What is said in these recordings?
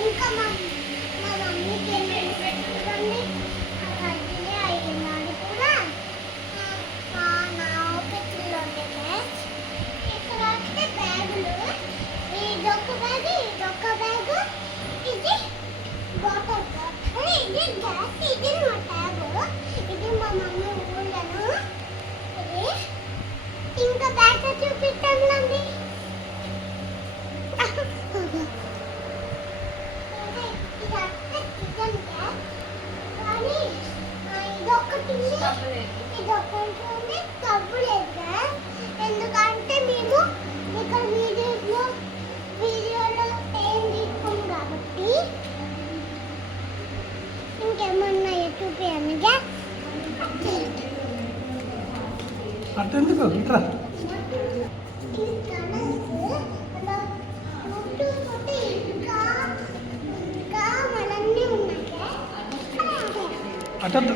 ఇంకా మా మమ్మీకి ఏమి అయ్యింది కూడా నా ఆఫీసులో ఇక్కడ వస్తే బ్యాగులు ఇదొక బ్యాగు ఇది వాటర్ బాటిల్ ఇది గ్యాస్ ఇది నా ట్యాబ్ ఇది మా మమ్మీ ఊళ్ళను ఇంకా బ్యాగ్ చూపిస్తానండి ఎందుకంటే మేము ఇక్కడ వీడియోలో ఏం తీసుకోం కాబట్టి ఇంకేమన్నా చూపించగా అట్టెందుకు ఇట్రా అట్టద్దు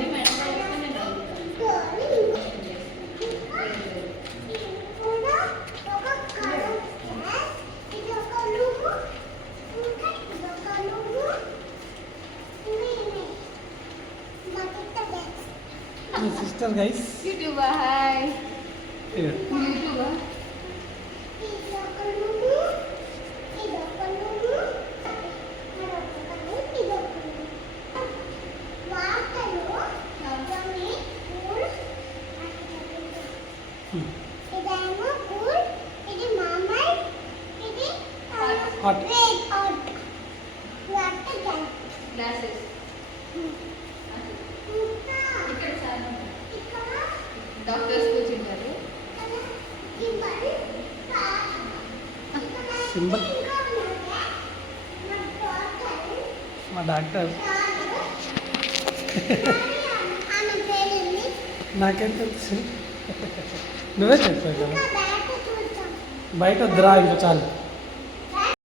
my sister guys YouTuber hi YouTuber hot glasses ఇక్కడ చాలా డాక్టర్స్ కూర్చుంటారు సింబల్ మా డాక్టర్ నాకేం తెలుసు నువ్వే చెప్పావు కదా బయట వద్దురా ఇంకా చాలు